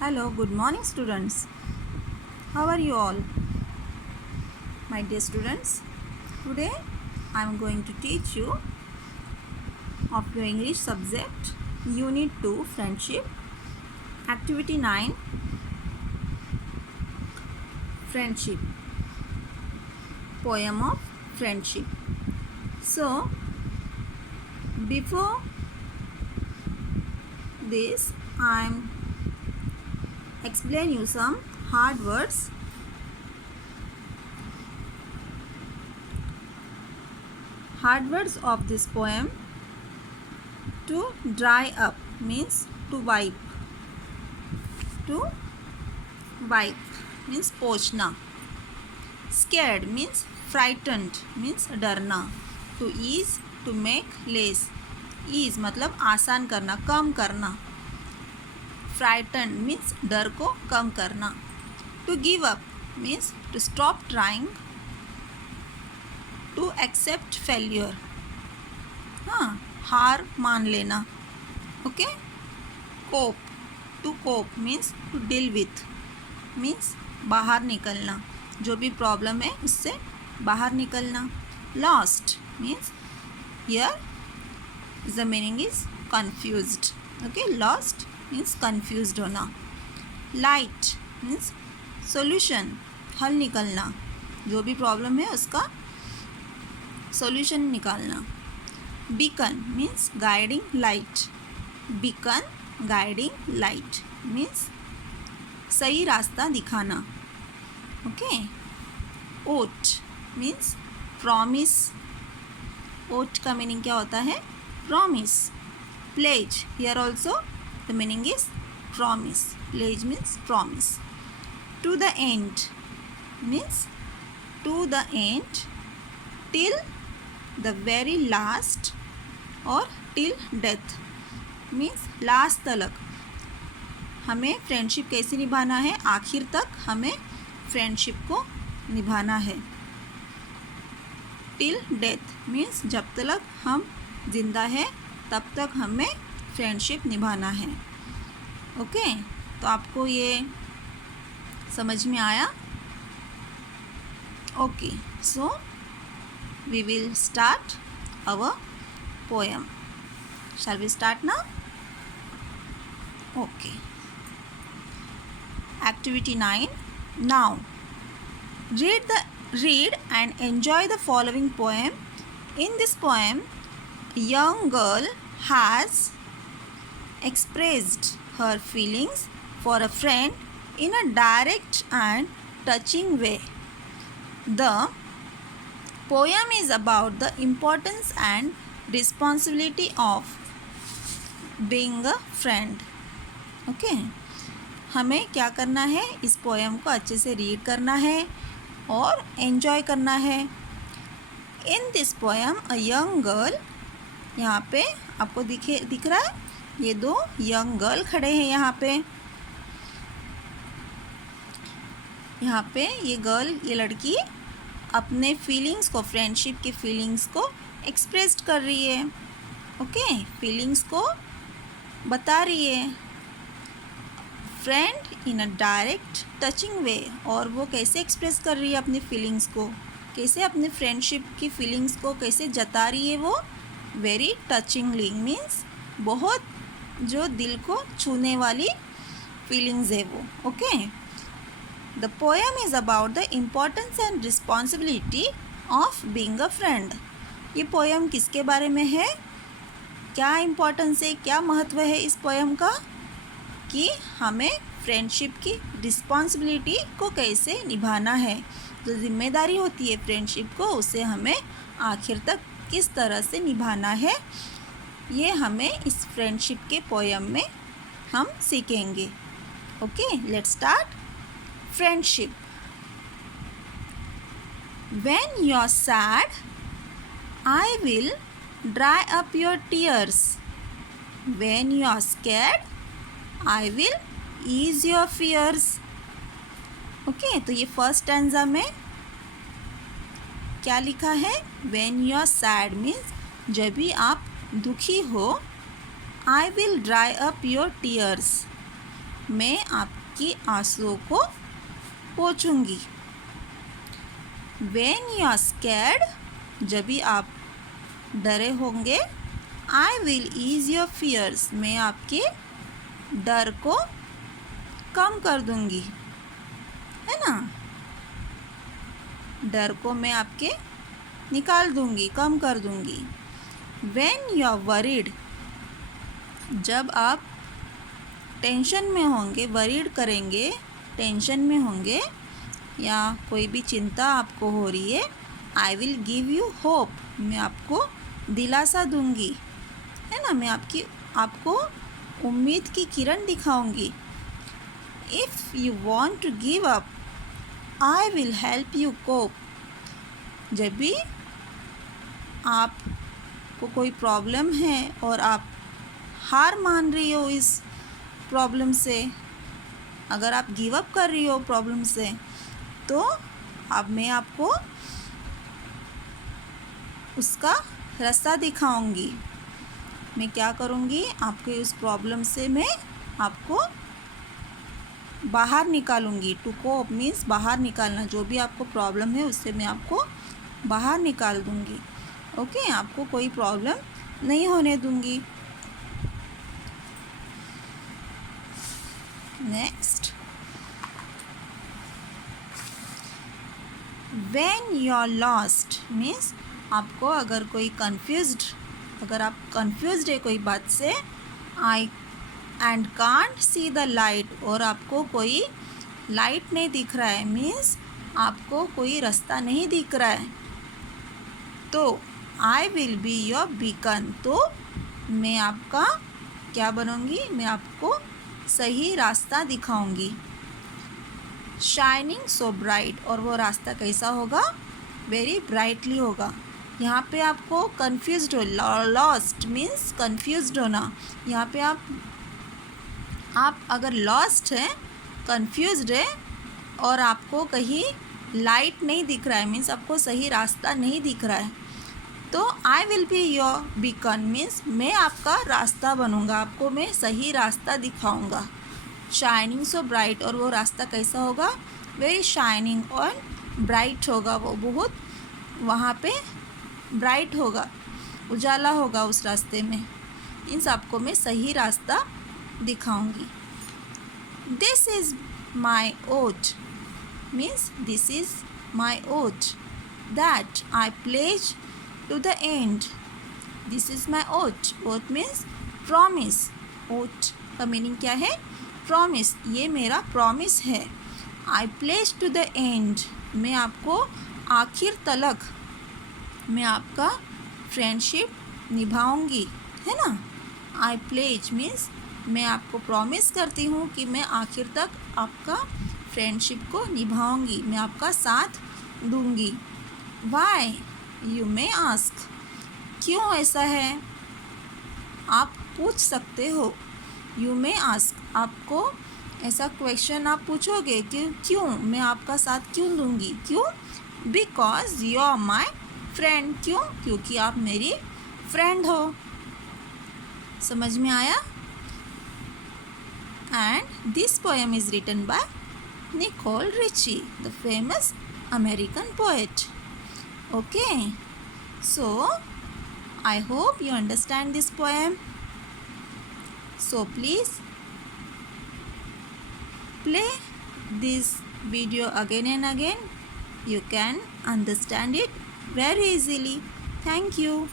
Hello, good morning students. How are you all? My dear students, today I am going to teach you of your English subject Unit 2 Friendship, Activity 9 Friendship, Poem of Friendship. So, before this I am explain you some hard words. Hard words of this poem. To dry up means to wipe. To wipe means पोंछना. Scared means frightened means डरना. To ease to make less. Ease मतलब आसान करना, कम करना. Frightened means डर को कम करना. To give up means to stop trying. To accept failure, हाँ, हार मान लेना. Okay. Cope, to cope means to deal with means बाहर निकलना, जो भी प्रॉब्लम है उससे बाहर निकलना. Lost means here the meaning is confused. Okay, lost means confused होना. Light means solution, हल निकलना, जो भी प्रॉब्लम है उसका सॉल्यूशन निकालना. Beacon means guiding light. Beacon guiding light means सही रास्ता दिखाना. Okay. Oath means promise. Oath का मीनिंग क्या होता है? Promise. Pledge, here also the meaning is promise. Pledge means promise. To the end means to the end, till the very last और till death means last तक. हमें friendship कैसे निभाना है? आखिर तक हमें फ्रेंडशिप को निभाना है. till death means जब तक हम जिंदा है तब तक हमें फ्रेंडशिप निभाना है. ओके, तो आपको ये समझ में आया? Okay, so we will start our poem. Shall we start now? Okay. Activity 9. Now, read and enjoy the following poem. In this poem, a young girl has expressed her feelings for a friend in a direct and touching way. The poem is about the importance and responsibility of being a friend. Okay, हमें क्या करना है? इस poem को अच्छे से read करना है और एन्जॉय करना है. In this poem a young girl, यहाँ पे आपको दिख रहा है ये दो यंग गर्ल खड़े हैं. यहाँ पे ये गर्ल, ये लड़की अपने फीलिंग्स को, फ्रेंडशिप की फीलिंग्स को एक्सप्रेस कर रही है. ओके, फीलिंग्स को बता रही है. Friend in a direct touching way, और वो कैसे एक्सप्रेस कर रही है अपनी फीलिंग्स को, कैसे अपने फ्रेंडशिप की फीलिंग्स को कैसे जता रही है वो? वेरी टचिंगली मीन्स बहुत जो दिल को छूने वाली फीलिंग्स है वो. Okay. The poem is about the importance and responsibility of being a friend. ये पोएम किसके बारे में है? क्या इम्पोर्टेंस है, क्या महत्व है इस पोएम का? कि हमें फ्रेंडशिप की रिस्पॉन्सिबिलिटी को कैसे निभाना है, जो जिम्मेदारी होती है फ्रेंडशिप को, उसे हमें आखिर तक किस तरह से निभाना है, ये हमें इस फ्रेंडशिप के पोएम में हम सीखेंगे. Okay, let's start. Friendship. When you're sad, I will dry up your tears. When you're scared, I will ease your fears. Okay, तो ये फर्स्ट स्टैंजा में क्या लिखा है? When you're sad means जब भी आप दुखी हो, I will dry up your tears. मैं आपकी आंसुओं को पोंछूंगी। When you are scared, जब भी आप डरे होंगे, I will ease your fears, मैं आपके डर को कम कर दूंगी, है ना। डर को मैं आपके निकाल दूंगी, कम कर दूंगी। When you are worried, जब आप टेंशन में होंगे, वरीड करेंगे, टेंशन में होंगे या कोई भी चिंता आपको हो रही है, I will give you hope, मैं आपको दिलासा दूंगी, है ना। मैं आपको उम्मीद की किरण दिखाऊंगी। If you want to give up, I will help you cope, जब भी आपको कोई प्रॉब्लम है और आप हार मान रही हो इस प्रॉब्लम से, अगर आप गिव अप कर रही हो प्रॉब्लम से, तो अब मैं आपको उसका रास्ता दिखाऊंगी। मैं क्या करूंगी, आपके उस प्रॉब्लम से मैं आपको बाहर निकालूंगी। टू कोप मीन्स बाहर निकालना, जो भी आपको प्रॉब्लम है उससे मैं आपको बाहर निकाल दूंगी। ओके, आपको कोई प्रॉब्लम नहीं होने दूंगी। Next, when you are lost means आपको अगर कोई अगर आप कंफ्यूज्ड है कोई बात से, I and can't see the light, और आपको कोई लाइट नहीं दिख रहा है, मीन्स आपको कोई रास्ता नहीं दिख रहा है, तो I will be your beacon, तो मैं आपका क्या बनूंगी, मैं आपको सही रास्ता दिखाऊंगी। शाइनिंग सो ब्राइट, और वो रास्ता कैसा होगा, वेरी ब्राइटली होगा। यहाँ पे आपको कन्फ्यूज्ड हो, लॉस्ट मीन्स कन्फ्यूज्ड होना। यहाँ पे आप अगर लॉस्ट है, कन्फ्यूज्ड है और आपको कहीं लाइट नहीं दिख रहा है, मीन्स आपको सही रास्ता नहीं दिख रहा है, तो I will be your beacon means मैं आपका रास्ता बनूंगा, आपको मैं सही रास्ता दिखाऊंगा। शाइनिंग सो ब्राइट, और वो रास्ता कैसा होगा, वेरी शाइनिंग और ब्राइट होगा, वो बहुत वहाँ पे ब्राइट होगा, उजाला होगा उस रास्ते में, मीन्स आपको मैं सही रास्ता दिखाऊंगी। This is my oath means this is my oath that I pledge to the end. This is my oath, oath means promise, oath का मीनिंग क्या है, प्रॉमिस, ये मेरा प्रॉमिस है। I pledge to the end, मैं आपको आखिर तलक मैं आपका फ्रेंडशिप निभाऊंगी, है ना। आई प्लेज मीन्स मैं आपको प्रॉमिस करती हूँ कि मैं आखिर तक आपका फ्रेंडशिप को निभाऊंगी, मैं आपका साथ दूंगी। वाई यू मे आस्क, क्यों ऐसा है, आप पूछ सकते हो। यू मे आस्क, आपको ऐसा क्वेश्चन आप पूछोगे कि क्यों, मैं आपका साथ क्यों दूंगी, क्यों, because you are my friend, क्यों, क्योंकि आप मेरी फ्रेंड हो। समझ में आया। And this poem is written by Nicole Richie, the famous American poet. Okay, so I hope you understand this poem. So please play this video again and again. You can understand it very easily. Thank you.